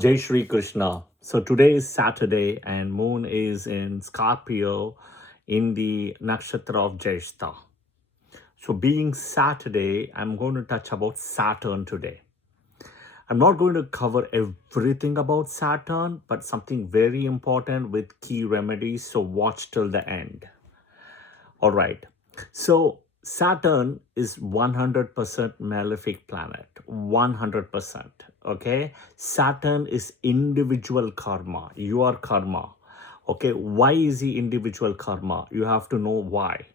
Jai Shri Krishna. So today is Saturday and moon is in Scorpio in the nakshatra of Jyeshta. So being Saturday, I'm going to touch about Saturn today. I'm not going to cover everything about Saturn, but something very important with key remedies. So watch till the end. All right. So Saturn is 100% malefic planet. 100%. Okay. Saturn is individual karma. Your karma. Okay. Why is he individual karma? You have to know why.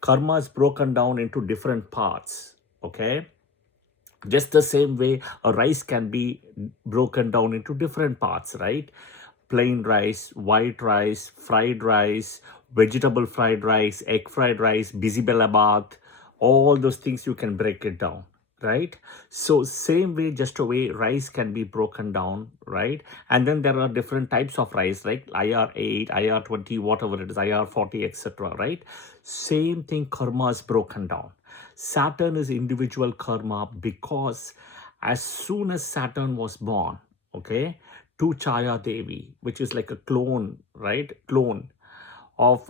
Karma is broken down into different parts. Okay. Just the same way a rice can be broken down into different parts, right? Plain rice, white rice, fried rice, vegetable fried rice, egg fried rice, bisibelabath, all those things you can break it down, right? So same way, just a way rice can be broken down, right? And then there are different types of rice, like IR8, IR20, whatever it is, IR40, etc., right? Same thing, karma is broken down. Saturn is individual karma because as soon as Saturn was born, okay, to Chaya Devi, which is like a clone, right? Clone of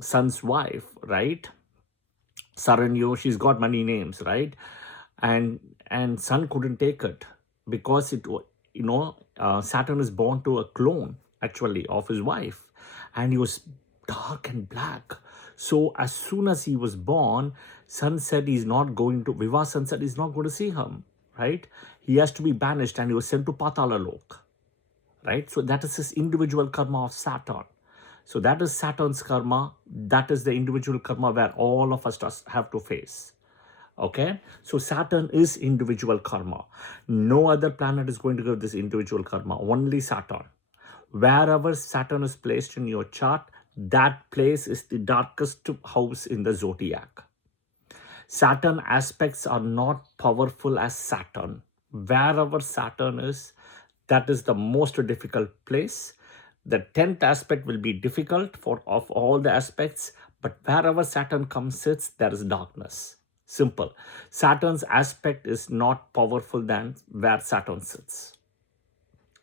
Sun's wife, right? Saranyo, she's got many names, right? And Sun couldn't take it because Saturn is born to a clone actually of his wife, and he was dark and black. So as soon as he was born, Sun said he's not going to, Viva Sun said he's not going to see him, right? He has to be banished and he was sent to Patala Lok, right? So that is his individual karma of Saturn. So that is Saturn's karma. That is the individual karma where all of us have to face. Okay, so Saturn is individual karma. No other planet is going to give this individual karma, only Saturn. Wherever Saturn is placed in your chart, that place is the darkest house in the zodiac. Saturn aspects are not powerful as Saturn. Wherever Saturn is, that is the most difficult place. The 10th aspect will be difficult of all the aspects, but wherever Saturn sits, there is darkness. Simple. Saturn's aspect is not powerful than where Saturn sits.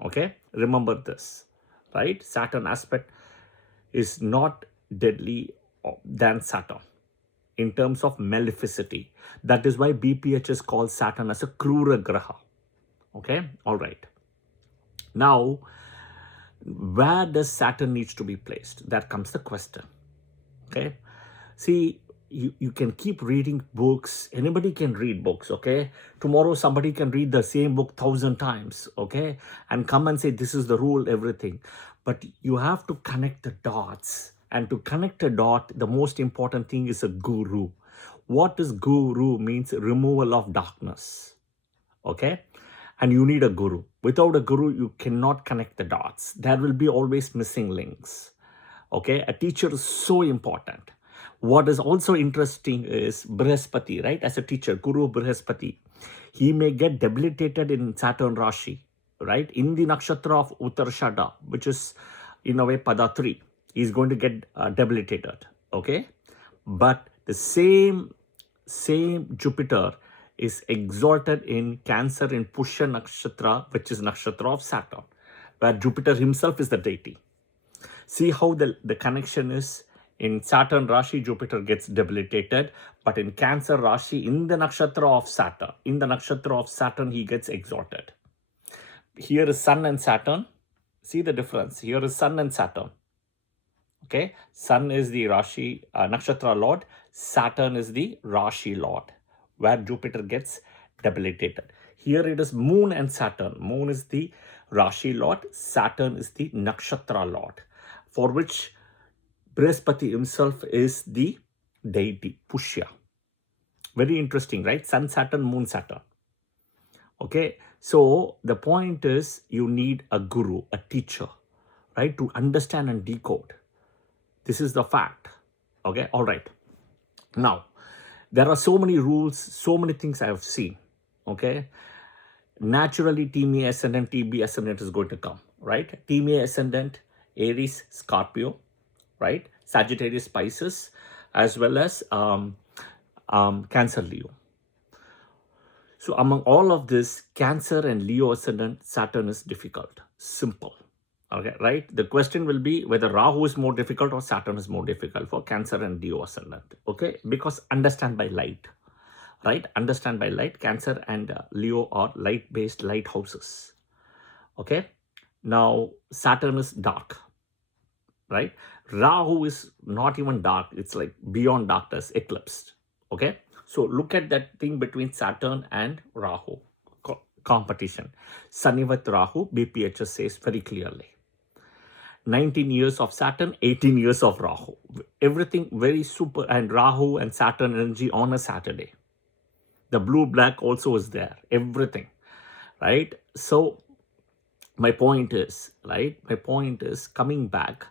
Okay, remember this, right? Saturn aspect is not deadly than Saturn in terms of maleficity. That is why BPH is called Saturn as a Krura Graha. Okay, all right. Now, where does Saturn needs to be placed? That comes the question. Okay, see, you can keep reading books. Anybody can read books, okay? Tomorrow somebody can read the same book 1,000 times, okay? And come and say, this is the rule, everything. But you have to connect the dots. And to connect a dot, the most important thing is a guru. What is guru means? Removal of darkness, okay? And you need a guru. Without a guru, you cannot connect the dots. There will be always missing links, okay? A teacher is so important. What is also interesting is Brihaspati, right? As a teacher, Guru Brihaspati, he may get debilitated in Saturn Rashi, right? In the nakshatra of Uttarashada, which is in a way Pada 3, he's going to get debilitated, okay? But the same Jupiter is exalted in Cancer in Pushya nakshatra, which is nakshatra of Saturn, where Jupiter himself is the deity. See how the connection is. In Saturn Rashi, Jupiter gets debilitated, but in Cancer Rashi, in the nakshatra of Saturn, he gets exalted. Here is Sun and Saturn. See the difference. Here is Sun and Saturn. Okay, Sun is the Rashi nakshatra lord. Saturn is the Rashi lord, where Jupiter gets debilitated. Here it is Moon and Saturn. Moon is the Rashi lord. Saturn is the nakshatra lord, for which Brihaspati himself is the deity, Pushya. Very interesting, right? Sun, Saturn, Moon, Saturn. Okay, so the point is you need a guru, a teacher, right? To understand and decode. This is the fact. Okay, all right. Now, there are so many rules, so many things I have seen. Okay, naturally, Team A ascendant, TB ascendant is going to come, right? Team A ascendant, Aries, Scorpio, right? Sagittarius, Pisces, as well as Cancer, Leo. So among all of this, Cancer and Leo ascendant Saturn is difficult. Simple. Okay, right? The question will be whether Rahu is more difficult or Saturn is more difficult for Cancer and Leo ascendant. Okay, because understand by light, right? Understand by light. Cancer and Leo are light-based light houses. Okay, now Saturn is dark, right? Rahu is not even dark. It's like beyond darkness, eclipsed. Okay, so look at that thing between Saturn and Rahu. Competition. Sanivat Rahu, BPHS says very clearly. 19 years of Saturn, 18 years of Rahu. Everything very super, and Rahu and Saturn energy on a Saturday. The blue-black also is there. Everything, right? So my point is, right? My point is coming back.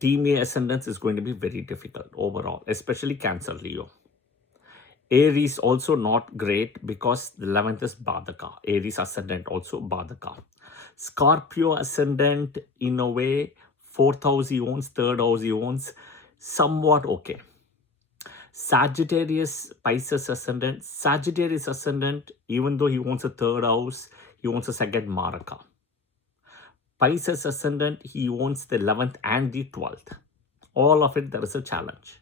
Team A ascendance is going to be very difficult overall, especially Cancer, Leo. Aries also not great because the 11th is Badaka. Aries ascendant also Badaka. Scorpio ascendant in a way, 4th house he owns, 3rd house he owns, somewhat okay. Sagittarius Pisces ascendant. Sagittarius ascendant, even though he owns a 3rd house, he owns a 2nd Maraka. Pisces ascendant, he owns the 11th and the 12th. All of it, there is a challenge.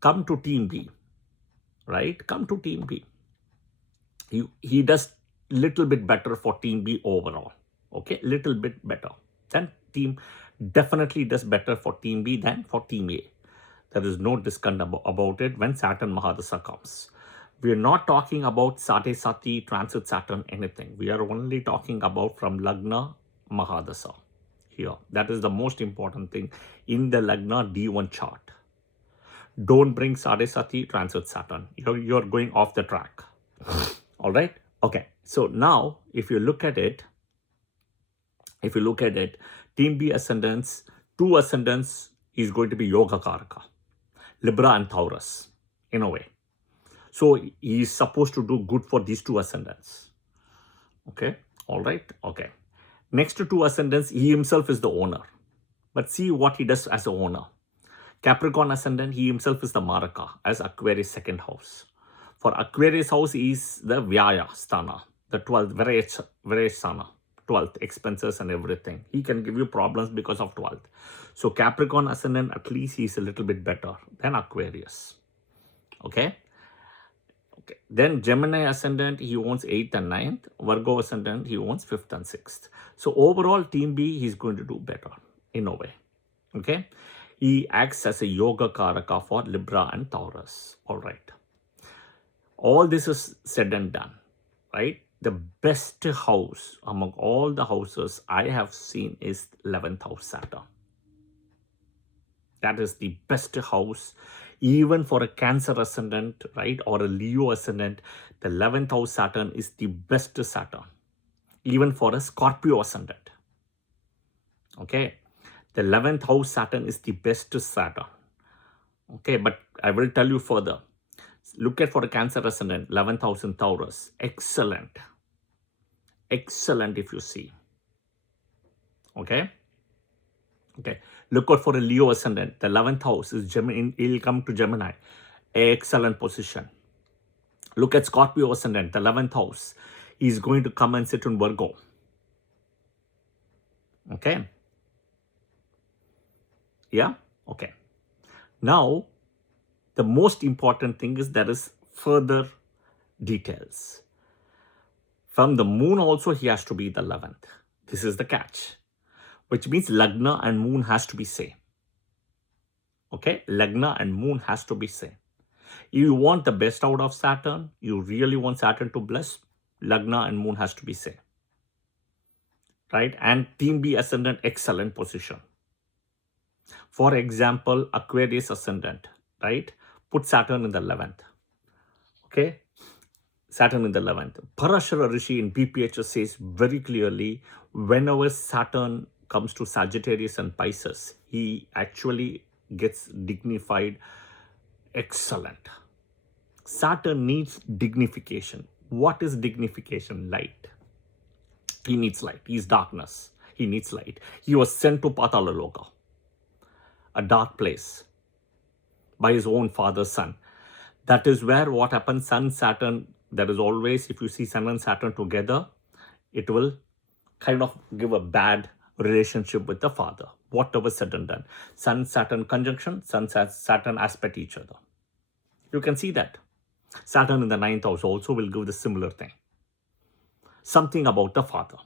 Come to Team B. Right? Come to Team B. He does little bit better for Team B overall. Okay? Little bit better. Then team definitely does better for Team B than for Team A. There is no discussion about it when Saturn Mahadasha comes. We are not talking about Sate Sati, Transit Saturn, anything. We are only talking about from Lagna Mahadasha here. That is the most important thing in the Lagna D1 chart. Don't bring Sade Sati, Transit Saturn. You're going off the track. All right? Okay. So now, if you look at it, Team B ascendants, 2 ascendants is going to be Yoga Karaka. Libra and Taurus, in a way. So he is supposed to do good for these 2 ascendants. Okay? All right? Okay. Next to 2 ascendants, he himself is the owner. But see what he does as a owner. Capricorn ascendant, he himself is the Maraka as Aquarius 2nd house. For Aquarius house, he is the Vyaya Sthana, the 12th, Varesh Sthana, 12th, expenses and everything. He can give you problems because of 12th. So Capricorn ascendant, at least he is a little bit better than Aquarius. Okay? Okay. Then Gemini ascendant, he owns 8th and 9th. Virgo ascendant, he owns 5th and 6th. So overall, Team B, he's going to do better in a way. Okay? He acts as a Yoga Karaka for Libra and Taurus. All right. All this is said and done, right? The best house among all the houses I have seen is 11th house Saturn. That is the best house, even for a Cancer ascendant, right? Or a Leo ascendant, the 11th house Saturn is the best Saturn. Even for a Scorpio ascendant. Okay. The 11th house Saturn is the best Saturn. Okay, but I will tell you further. Look at for a Cancer ascendant, 11th house in Taurus. Excellent. Excellent if you see. Okay. Okay. Look out for a Leo ascendant. The 11th house is Gemini. He'll come to Gemini. Excellent position. Look at Scorpio ascendant. The 11th house. He's going to come and sit in Virgo. Okay. Yeah? Okay. Now, the most important thing is there is further details. From the moon also, he has to be the 11th. This is the catch. Which means Lagna and moon has to be same. Okay? Lagna and moon has to be same. You want the best out of Saturn. You really want Saturn to bless. Lagna and moon has to be same. Right? And Team B ascendant, excellent position. For example, Aquarius ascendant, right? Put Saturn in the 11th. Okay? Saturn in the 11th. Parashara Rishi in BPHS says very clearly, whenever Saturn comes to Sagittarius and Pisces, he actually gets dignified. Excellent. Saturn needs dignification. What is dignification? Light. He needs light. He's darkness. He needs light. He was sent to Patala Loka, a dark place, by his own father's son. That is where what happens, Sun, Saturn, there is always, if you see Sun and Saturn together, it will kind of give a bad relationship with the father, whatever said and done. Sun Saturn conjunction, Sun Saturn aspect each other. You can see that. Saturn in the 9th house also will give the similar thing. Something about the father.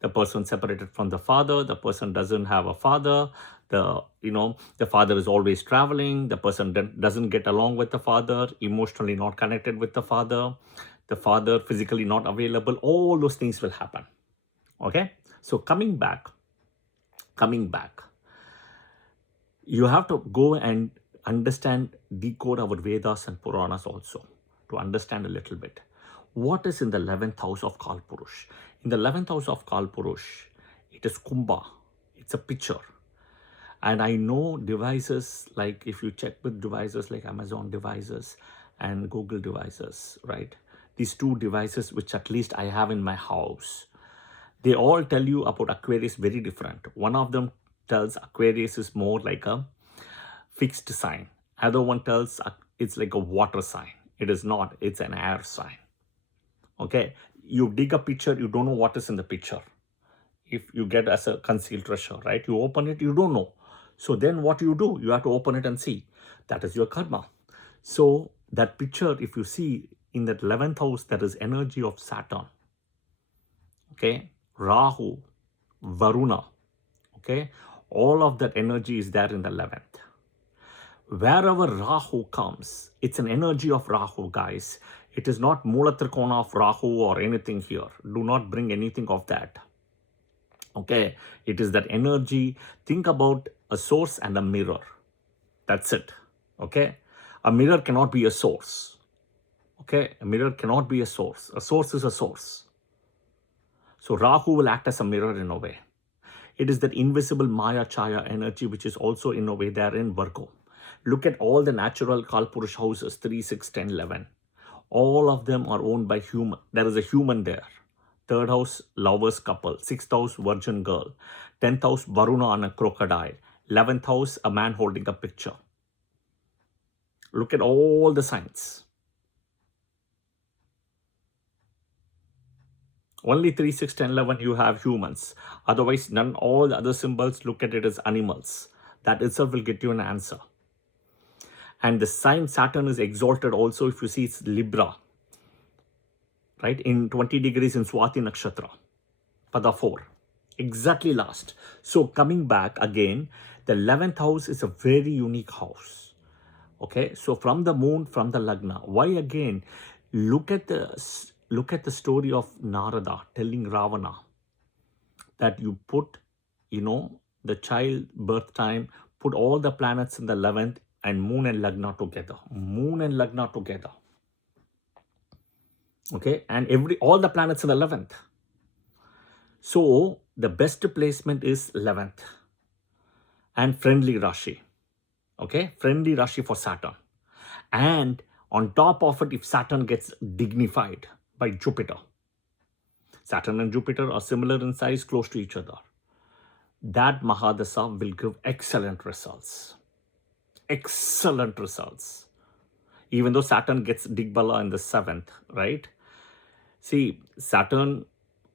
The person separated from the father, the person doesn't have a father, the father is always traveling, the person doesn't get along with the father, emotionally not connected with the father physically not available, all those things will happen. Okay, so coming back, you have to go and understand, decode our Vedas and Puranas also to understand a little bit. What is in the 11th house of Kalpurush? In the 11th house of Kalpurush, it is Kumbha. It's a picture. And I know devices, like if you check with devices like Amazon devices and Google devices, right? These two devices, which at least I have in my house, they all tell you about Aquarius very different. One of them tells Aquarius is more like a fixed sign. Other one tells it's like a water sign. It is not. It's an air sign. Okay. You dig a picture, you don't know what is in the picture. If you get as a concealed treasure, right? You open it, you don't know. So then what you do? You have to open it and see. That is your karma. So that picture, if you see in that 11th house, there is energy of Saturn. Okay. Rahu, Varuna. Okay. All of that energy is there in the 11th. Wherever Rahu comes, it's an energy of Rahu, guys. It is not Mula Trikona of Rahu or anything here. Do not bring anything of that. Okay, it is that energy. Think about a source and a mirror. That's it. Okay, a mirror cannot be a source. Okay, a mirror cannot be a source. A source is a source. So Rahu will act as a mirror in a way. It is that invisible Maya Chaya energy, which is also in a way there in Virgo. Look at all the natural Kalpurush houses, 3, 6, 10, 11. All of them are owned by human. There is a human there. 3rd house, lovers couple. 6th house, virgin girl. 10th house, Varuna on a crocodile. 11th house, a man holding a picture. Look at all the signs. Only 3, 6, 10, 11 you have humans. Otherwise, none, all the other symbols, look at it as animals. That itself will get you an answer. And the sign Saturn is exalted also, if you see, it's Libra. Right? In 20 degrees in Swati Nakshatra. Pada 4. Exactly last. So coming back again, the 11th house is a very unique house. Okay. So from the moon, from the Lagna. Why again? Look at the story of Narada telling Ravana that you put, the child birth time, put all the planets in the 11th and moon and Lagna together. Moon and Lagna together. Okay, and all the planets in the 11th. So the best placement is 11th and friendly Rashi. Okay, friendly Rashi for Saturn. And on top of it, if Saturn gets dignified by Jupiter, Saturn and Jupiter are similar in size, close to each other. That Mahadasha will give excellent results. Excellent results. Even though Saturn gets Digbala in the 7th, right? See, Saturn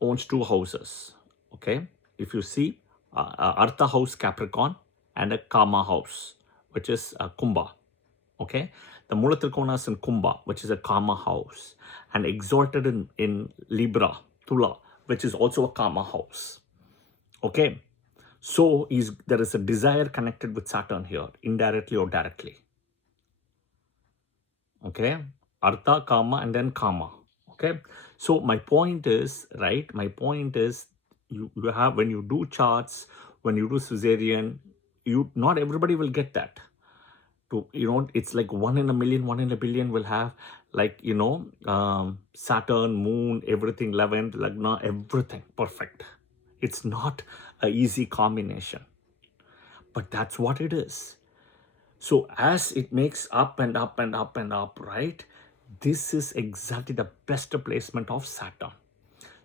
owns 2 houses. Okay. If you see, Artha house Capricorn and a Kama house, which is Kumbha. Okay. The Mula Trikona is in Kumbha, which is a Kama house, and exalted in Libra, Tula, which is also a Kama house. Okay. So there is a desire connected with Saturn here, indirectly or directly. Okay. Artha, Kama, and then Kama. Okay. So my point is, right, you have, when you do charts, when you do Caesarean, not everybody will get that. It's like 1 in a million, 1 in a billion will have, like, Saturn, moon, everything, 11th, Lagna, everything perfect. It's not an easy combination, but that's what it is. So as it makes up and up and up and up, right? This is exactly the best placement of Saturn.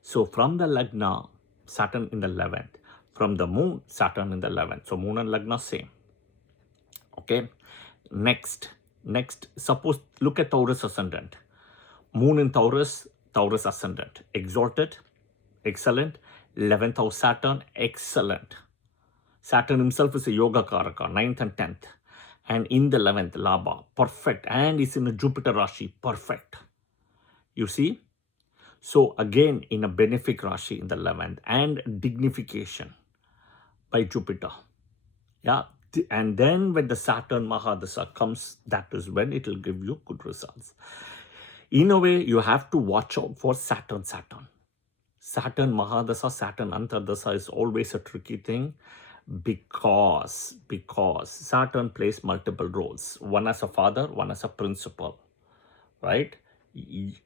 So from the Lagna, Saturn in the 11th. From the moon, Saturn in the 11th. So moon and Lagna same. Okay. Next, suppose, look at Taurus ascendant. Moon in Taurus, Taurus ascendant. Exalted, excellent. 11th house Saturn, excellent. Saturn himself is a yoga karaka, 9th and 10th. And in the 11th, Labha, perfect. And it's in a Jupiter Rashi, perfect. You see? So again, in a benefic Rashi in the 11th, and dignification by Jupiter. Yeah. And then when the Saturn Mahadasha comes, that is when it will give you good results. In a way, you have to watch out for Saturn. Saturn Mahadasha, Saturn Antardasha is always a tricky thing because Saturn plays multiple roles. One as a father, one as a principal, right?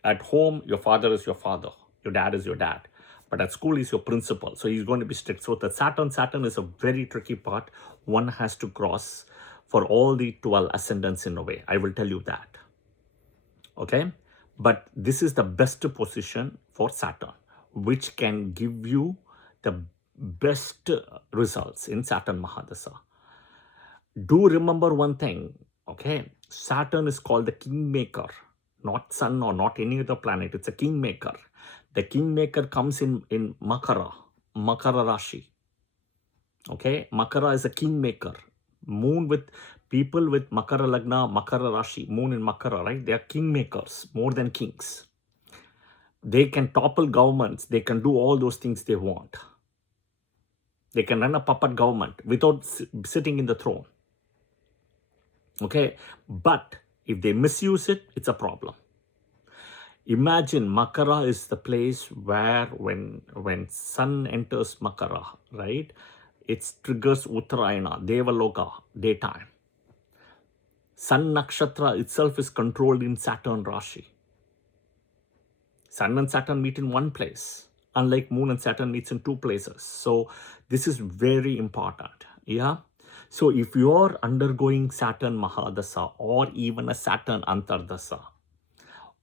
At home, your father is your father, your dad is your dad. But at school, he's your principal. So he's going to be strict. So the Saturn is a very tricky part. One has to cross for all the 12 ascendants in a way. I will tell you that. Okay? But this is the best position for Saturn, which can give you the best results in Saturn Mahadasha. Do remember one thing, okay? Saturn is called the kingmaker, not sun or not any other planet. It's a kingmaker. The kingmaker comes in Makara Rashi. Okay, Makara is a kingmaker. Moon with people with Makara Lagna, Makara Rashi, moon in Makara, right? They are kingmakers more than kings. They can topple governments. They can do all those things they want. They can run a puppet government without sitting in the throne. Okay, but if they misuse it, it's a problem. Imagine Makara is the place where when sun enters Makara, right? It triggers Uttarayana, Devaloka, daytime. Sun Nakshatra itself is controlled in Saturn Rashi. Sun and Saturn meet in one place, unlike Moon and Saturn meets in two places. So this is very important. Yeah. So if you are undergoing Saturn Mahadasha or even a Saturn Antardasha,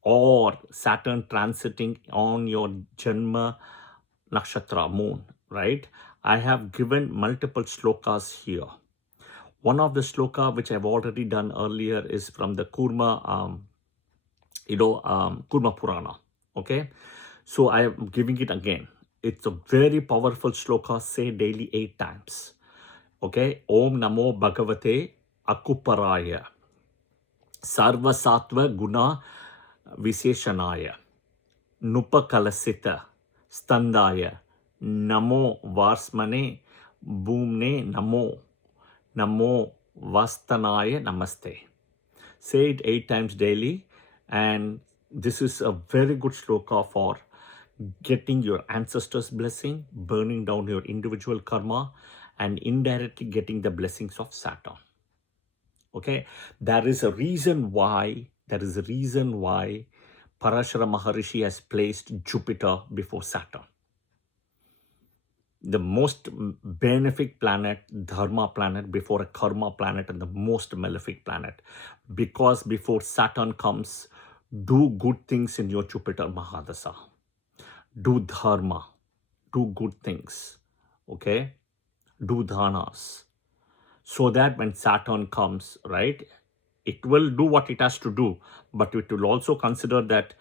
or Saturn transiting on your Janma Nakshatra moon, right? I have given multiple shlokas here. One of the shloka which I've already done earlier is from the Kurma Purana. Okay, so I am giving it again. It's a very powerful shloka. Say daily 8 times. Okay, Om namo bhagavate akuparaya sarva-sattva-guna-visesanaya nupalaksita sthandya namo varsmane bhümne namo vasthanaya namaste. Say it 8 times daily, and this is a very good shloka for getting your ancestors' blessing, burning down your individual karma, and indirectly getting the blessings of Saturn. Okay, there is a reason why Parashara Maharishi has placed Jupiter before Saturn. The most benefic planet, dharma planet, before a karma planet, and the most malefic planet. Because before Saturn comes, do good things in your Jupiter Mahadasha. Do dharma, do good things, okay? Do dhanas. So that when Saturn comes, right, it will do what it has to do, but it will also consider that,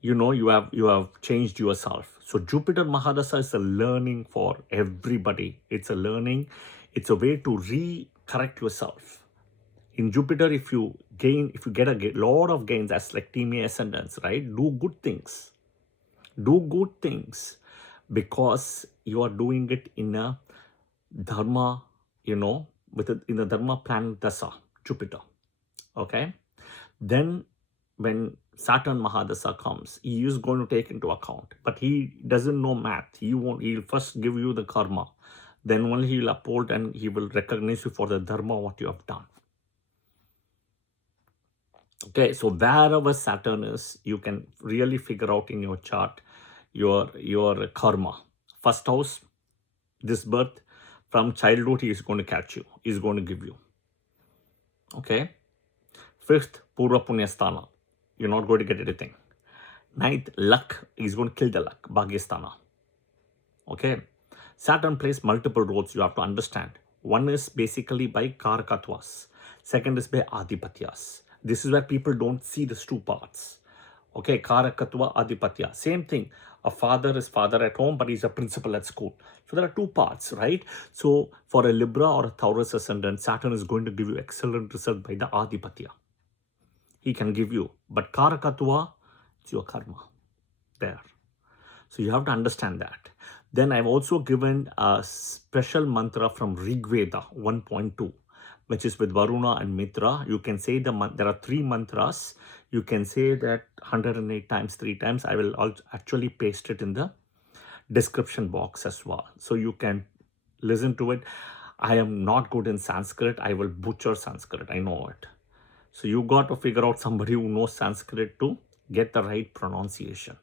you know, you have changed yourself. So Jupiter Mahadasha is a learning for everybody. It's a learning. It's a way to re-correct yourself. In Jupiter, if you get a lot of gains as like team ascendants, right? Do good things. Do good things because you are doing it in a dharma, you know, in the dharma planet Dasa, Jupiter. Okay. Then when Saturn Mahadasha comes, he is going to take into account, but he doesn't know math. He'll first give you the karma. Then only he will uphold and he will recognize you for the dharma, what you have done. Okay, so wherever Saturn is, you can really figure out in your chart your karma. First house, this birth, from childhood, he is going to catch you. He is going to give you. Okay. 5th, Purva Punyasthana. You're not going to get anything. 9th, luck. He's going to kill the luck. Bhagyasthana. Okay. Saturn plays multiple roles. You have to understand. One is basically by Karakatwas. Second is by Adhipatyas. This is where people don't see these two parts. Okay, Karakatva Adipatya. Same thing. A father is father at home, but he's a principal at school. So there are two parts, right? So for a Libra or a Taurus ascendant, Saturn is going to give you excellent result by the Adipatya. He can give you. But Karakatva, it's your karma. There. So you have to understand that. Then I've also given a special mantra from Rig Veda 1.2, which is with Varuna and Mitra. You can say there are 3 mantras. You can say that 108 times, 3 times. I will actually paste it in the description box as well. So you can listen to it. I am not good in Sanskrit. I will butcher Sanskrit. I know it. So you got to figure out somebody who knows Sanskrit to get the right pronunciation.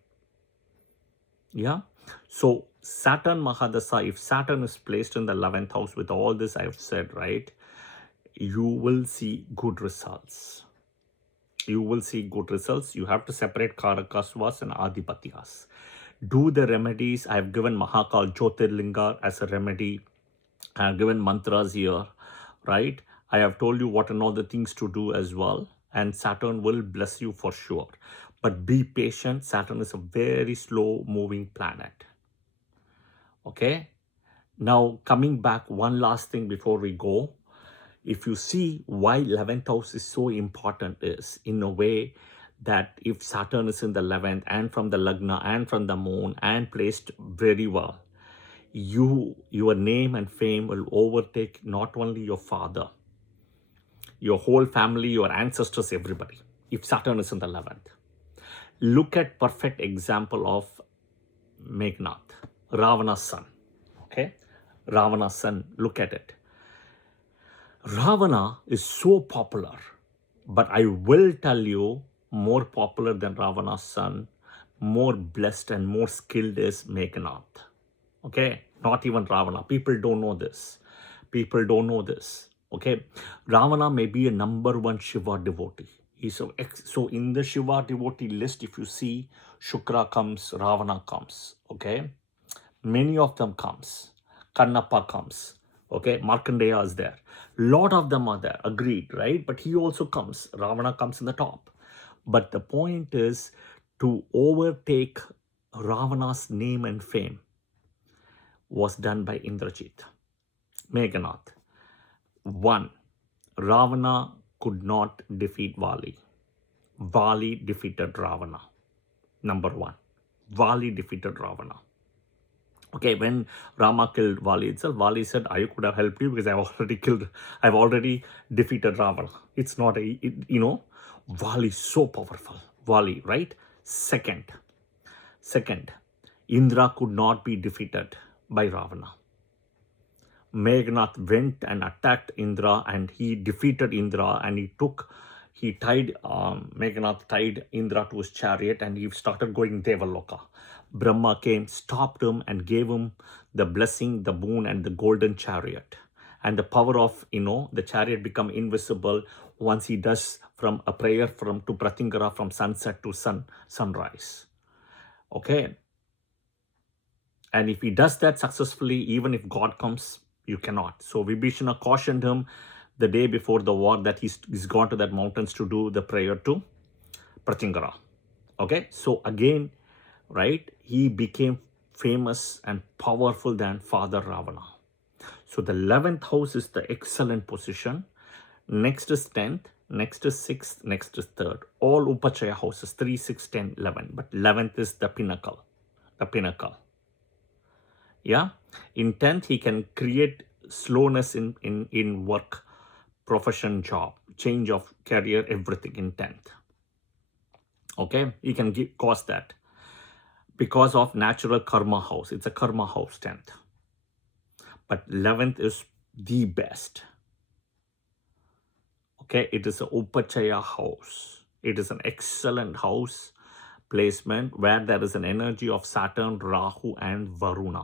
Yeah. So Saturn Mahadasha, if Saturn is placed in the 11th house with all this I've said, right, you will see good results. You will see good results. You have to separate Karakasvas and Adipatyas. Do the remedies. I have given Mahakal Jyotirlinga as a remedy. I have given mantras here, right? I have told you what and all the things to do as well. And Saturn will bless you for sure. But be patient. Saturn is a very slow moving planet. Okay. Now coming back, one last thing before we go. If you see why 11th house is so important is in a way that if Saturn is in the 11th and from the Lagna and from the moon and placed very well, your name and fame will overtake not only your father, your whole family, your ancestors, everybody, if Saturn is in the 11th. Look at perfect example of Meghnad, Ravana's son. Okay, Ravana's son, look at it. Ravana is so popular, but I will tell you, more popular than Ravana's son, more blessed and more skilled is Meghnad. Okay, not even Ravana. People don't know this. People don't know this. Okay, Ravana may be a #1 Shiva devotee. So in the Shiva devotee list, if you see, Shukra comes, Ravana comes. Okay, many of them comes. Kannappa comes. Okay, Markandeya is there. Lot of them are there. Agreed, right? But he also comes. Ravana comes in the top. But the point is to overtake Ravana's name and fame was done by Indrajit. Meghnad. 1. Ravana could not defeat Vali. Vali defeated Ravana. #1. Vali defeated Ravana. Okay, when Rama killed Vali itself, Vali said, I could have helped you because I've already defeated Ravana. It's not Vali is so powerful. Vali, right? Second, Indra could not be defeated by Ravana. Meghnad went and attacked Indra and he defeated Indra and Meghnad tied Indra to his chariot and he started going Devaloka. Brahma came, stopped him and gave him the blessing, the boon and the golden chariot. And the power of, the chariot become invisible once he does from a prayer to Pratingara from sunset to sunrise. Okay. And if he does that successfully, even if God comes, you cannot. So Vibhishana cautioned him the day before the war that he's gone to that mountains to do the prayer to Pratingara. Okay. So again, right, he became famous and powerful than Father Ravana. So the 11th house is the excellent position. Next is 10th, next is 6th, next is 3rd. All Upachaya houses, 3, 6, 10, 11. But 11th is the pinnacle. Yeah. In 10th, he can create slowness in work, profession, job, change of career, everything in 10th. Okay. He can cause that. Because of natural karma house. It's a karma house 10th. But 11th is the best. Okay, it is a Upachaya house. It is an excellent house placement where there is an energy of Saturn, Rahu and Varuna.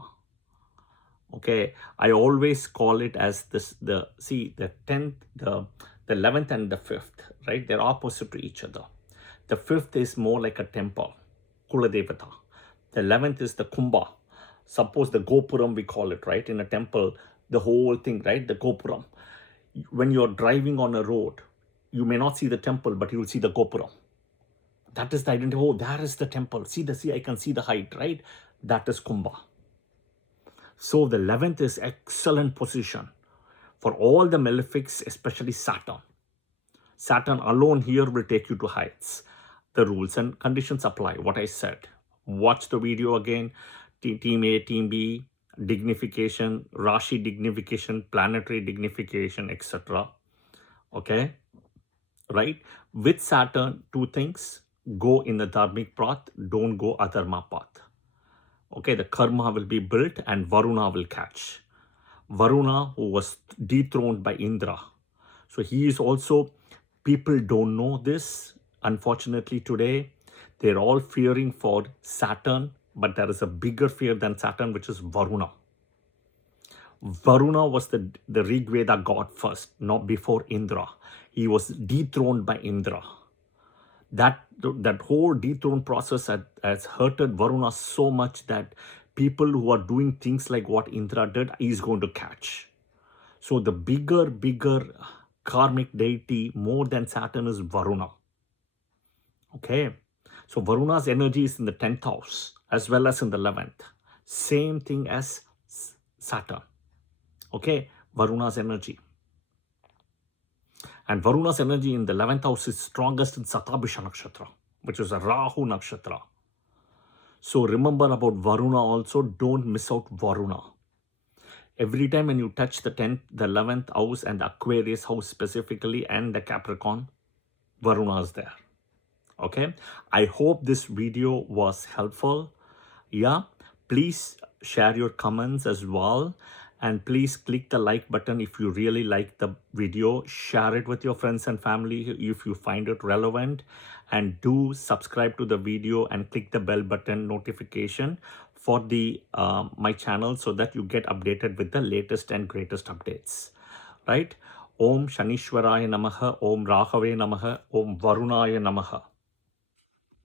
Okay, I always call it as the 10th, the 11th and the 5th, right? They're opposite to each other. The 5th is more like a temple, Kuladevata. The 11th is the Kumbha. Suppose the Gopuram, we call it, right? In a temple, the whole thing, right? The Gopuram. When you're driving on a road, you may not see the temple, but you will see the Gopuram. That is the identity. Oh, there is the temple. See, I can see the height, right? That is Kumbha. So the 11th is excellent position for all the malefics, especially Saturn. Saturn alone here will take you to heights. The rules and conditions apply, what I said. Watch the video again. Team A, Team B, dignification, Rashi dignification, planetary dignification, etc. Okay, right? With Saturn, two things. Go in the dharmic path, don't go adharma path. Okay, the karma will be built and Varuna will catch. Varuna, who was dethroned by Indra. So he is also, people don't know this. Unfortunately today, they're all fearing for Saturn, but there is a bigger fear than Saturn, which is Varuna. Varuna was the Rig Veda god first, not before Indra. He was dethroned by Indra. That whole dethrone process has hurted Varuna so much that people who are doing things like what Indra did, is going to catch. So the bigger karmic deity more than Saturn is Varuna. Okay. So Varuna's energy is in the 10th house as well as in the 11th. Same thing as Saturn. Okay. Varuna's energy. And Varuna's energy in the 11th house is strongest in Satabhisha Nakshatra, which is a Rahu Nakshatra. So remember about Varuna also, don't miss out Varuna. Every time when you touch the 10th, the 11th house and the Aquarius house specifically and the Capricorn, Varuna is there. Okay. I hope this video was helpful. Yeah. Please share your comments as well. And please click the like button if you really like the video. Share it with your friends and family if you find it relevant. And do subscribe to the video and click the bell button notification for the my channel so that you get updated with the latest and greatest updates. Right? Om Shanishwaraya Namaha, Om Rahave Namaha, Om Varunaya Namaha.